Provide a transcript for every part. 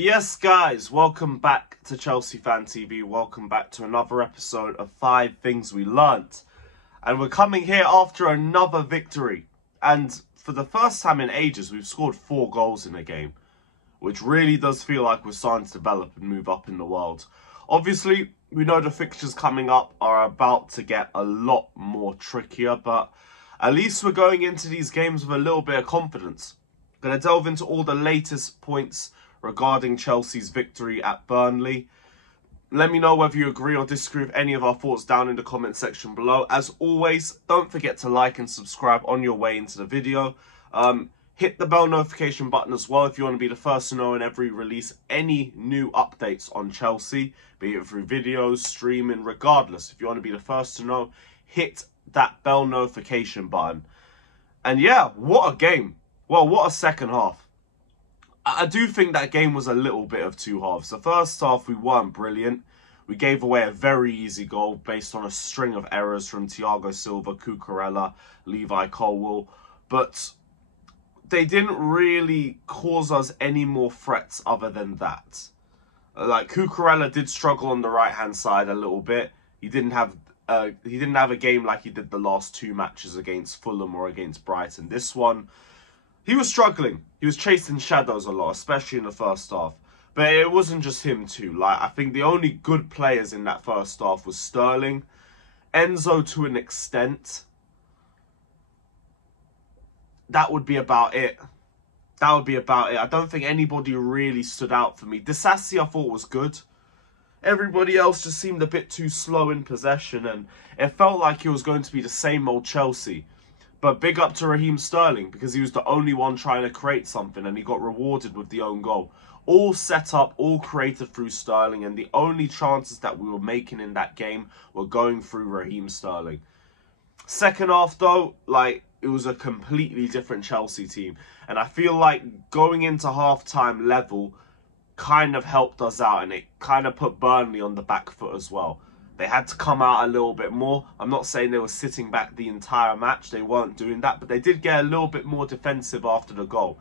Yes, guys, welcome back to Chelsea Fan TV. Welcome back to another episode of 5 Things We Learnt. And we're coming here after another victory. And for the first time in ages, we've scored 4 goals in a game, which really does feel like we're starting to develop and move up in the world. Obviously, we know the fixtures coming up are about to get a lot more trickier, but at least we're going into these games with a little bit of confidence. Going to delve into all the latest points regarding Chelsea's victory at Burnley. Let me know whether you agree or disagree with any of our thoughts down in the comment section below. As always, don't forget to like and subscribe on your way into the video. Hit the bell notification button as well if you want to be the first to know whenever we release any new updates on Chelsea, be it through videos, streaming, regardless. If you want to be the first to know, hit that bell notification button. And yeah, what a game. Well, what a second half. I do think that game was a little bit of two halves. The first half, we weren't brilliant. We gave away a very easy goal based on a string of errors from Thiago Silva, Cucurella, Levi Colwill. But they didn't really cause us any more threats other than that. Like, Cucurella did struggle on the right-hand side a little bit. He didn't have a game like he did the last 2 matches against Fulham or against Brighton. This one, he was struggling. He was chasing shadows a lot, especially in the first half. But it wasn't just him too. Like, I think the only good players in that first half was Sterling, Enzo to an extent. That would be about it. That would be about it. I don't think anybody really stood out for me. Disasi I thought was good. Everybody else just seemed a bit too slow in possession, and it felt like it was going to be the same old Chelsea. But big up to Raheem Sterling, because he was the only one trying to create something, and he got rewarded with the own goal. All set up, all created through Sterling, and the only chances that we were making in that game were going through Raheem Sterling. Second half, though, like, it was a completely different Chelsea team. And I feel like going into half-time level kind of helped us out, and it kind of put Burnley on the back foot as well. They had to come out a little bit more. I'm not saying they were sitting back the entire match. They weren't doing that. But they did get a little bit more defensive after the goal.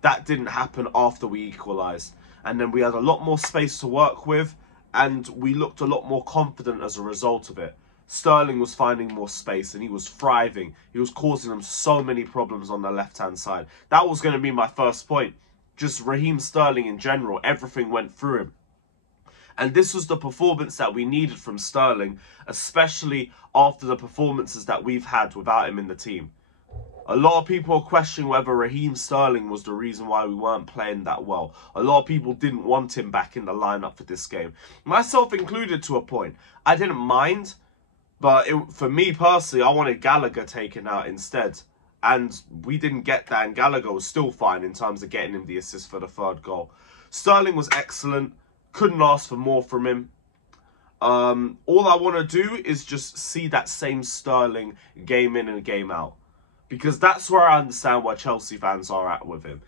That didn't happen after we equalised. And then we had a lot more space to work with. And we looked a lot more confident as a result of it. Sterling was finding more space and he was thriving. He was causing them so many problems on the left-hand side. That was going to be my first point. Just Raheem Sterling in general. Everything went through him. And this was the performance that we needed from Sterling, especially after the performances that we've had without him in the team. A lot of people are questioning whether Raheem Sterling was the reason why we weren't playing that well. A lot of people didn't want him back in the lineup for this game. Myself included to a point. I didn't mind, but for me personally, I wanted Gallagher taken out instead. And we didn't get that, and Gallagher was still fine in terms of getting him the assist for the 3rd goal. Sterling was excellent. Couldn't ask for more from him. All I want to do is just see that same Sterling game in and game out. Because that's where I understand where Chelsea fans are at with him.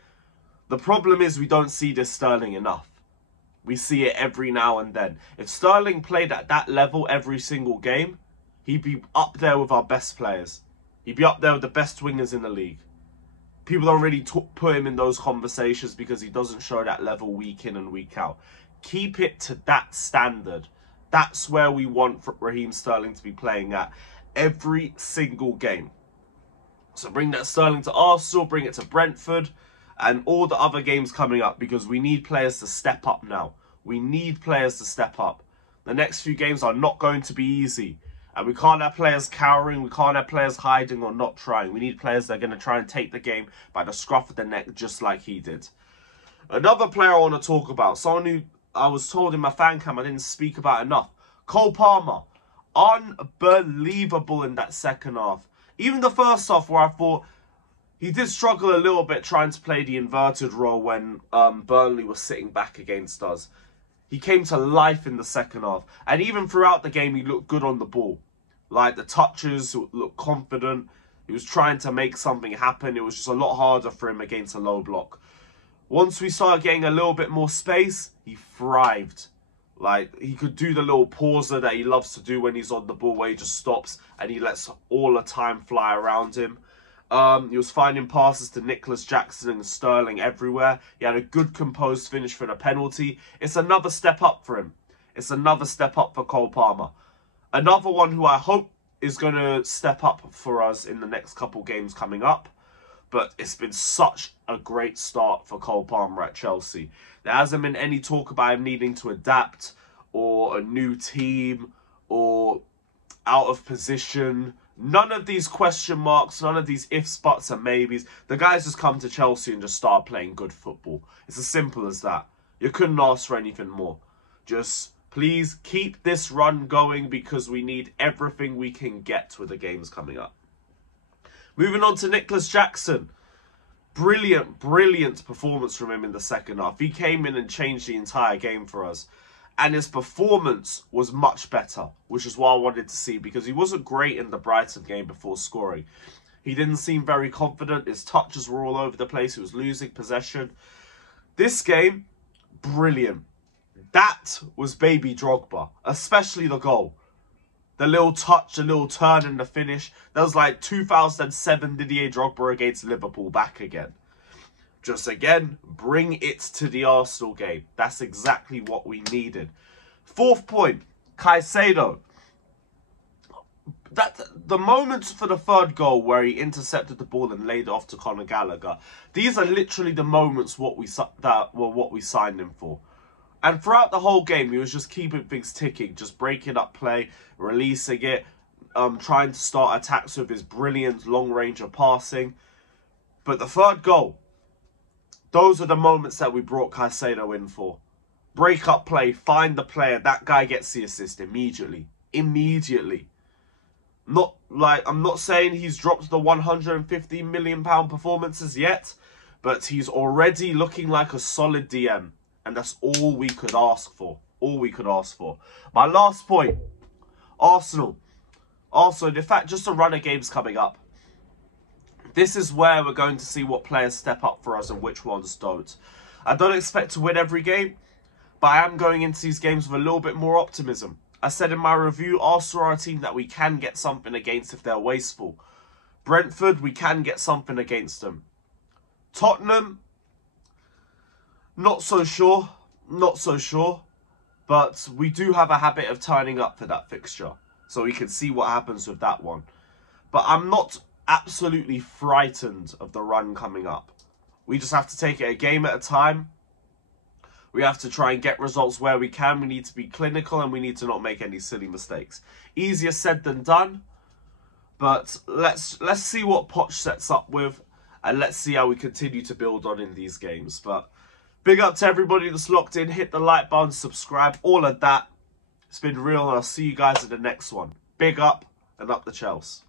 The problem is we don't see this Sterling enough. We see it every now and then. If Sterling played at that level every single game, he'd be up there with our best players. He'd be up there with the best wingers in the league. People don't really put him in those conversations because he doesn't show that level week in and week out. Keep it to that standard. That's where we want Raheem Sterling to be playing at every single game. So bring that Sterling to Arsenal, bring it to Brentford, and all the other games coming up, because we need players to step up now. We need players to step up. The next few games are not going to be easy. And we can't have players cowering. We can't have players hiding or not trying. We need players that are going to try and take the game by the scruff of the neck, just like he did. Another player I want to talk about, someone who I was told in my fan cam I didn't speak about enough. Cole Palmer. Unbelievable in that second half. Even the first half, where I thought he did struggle a little bit trying to play the inverted role when Burnley was sitting back against us. He came to life in the second half. And even throughout the game, he looked good on the ball. Like, the touches looked confident. He was trying to make something happen. It was just a lot harder for him against a low block. Once we started getting a little bit more space, he thrived. Like, he could do the little pauser that he loves to do when he's on the ball, where he just stops and he lets all the time fly around him. He was finding passes to Nicholas Jackson and Sterling everywhere. He had a good composed finish for the penalty. It's another step up for him. It's another step up for Cole Palmer. Another one who I hope is going to step up for us in the next couple games coming up. But it's been such a great start for Cole Palmer at Chelsea. There hasn't been any talk about him needing to adapt or a new team or out of position. None of these question marks, none of these ifs, buts and maybes. The guy's just come to Chelsea and just started playing good football. It's as simple as that. You couldn't ask for anything more. Just please keep this run going because we need everything we can get with the games coming up. Moving on to Nicholas Jackson. Brilliant, brilliant performance from him in the second half. He came in and changed the entire game for us. And his performance was much better, which is what I wanted to see because he wasn't great in the Brighton game before scoring. He didn't seem very confident. His touches were all over the place. He was losing possession. This game, brilliant. That was baby Drogba, especially the goal. The little touch, the little turn in the finish. That was like 2007 Didier Drogba against Liverpool back again. Just again, bring it to the Arsenal game. That's exactly what we needed. Fourth point, Caicedo. The moments for the third goal where he intercepted the ball and laid it off to Conor Gallagher. These are literally the moments what we signed him for. And throughout the whole game, he was just keeping things ticking, just breaking up play, releasing it, trying to start attacks with his brilliant long range of passing. But the third goal, those are the moments that we brought Caicedo in for. Break up play, find the player, that guy gets the assist immediately. Immediately. I'm not saying he's dropped the £150 million performances yet, but he's already looking like a solid DM. And that's all we could ask for. All we could ask for. My last point. Arsenal. In fact, just a run of games coming up. This is where we're going to see what players step up for us and which ones don't. I don't expect to win every game, but I am going into these games with a little bit more optimism. I said in my review, Arsenal are a team that we can get something against if they're wasteful. Brentford, we can get something against them. Tottenham, not so sure. But we do have a habit of turning up for that fixture. So we can see what happens with that one. But I'm not absolutely frightened of the run coming up. We just have to take it a game at a time. We have to try and get results where we can. We need to be clinical and we need to not make any silly mistakes. Easier said than done. But let's see what Poch sets up with. And let's see how we continue to build on in these games. But big up to everybody that's locked in. Hit the like button, subscribe, all of that. It's been real and I'll see you guys in the next one. Big up and up the Chelsea.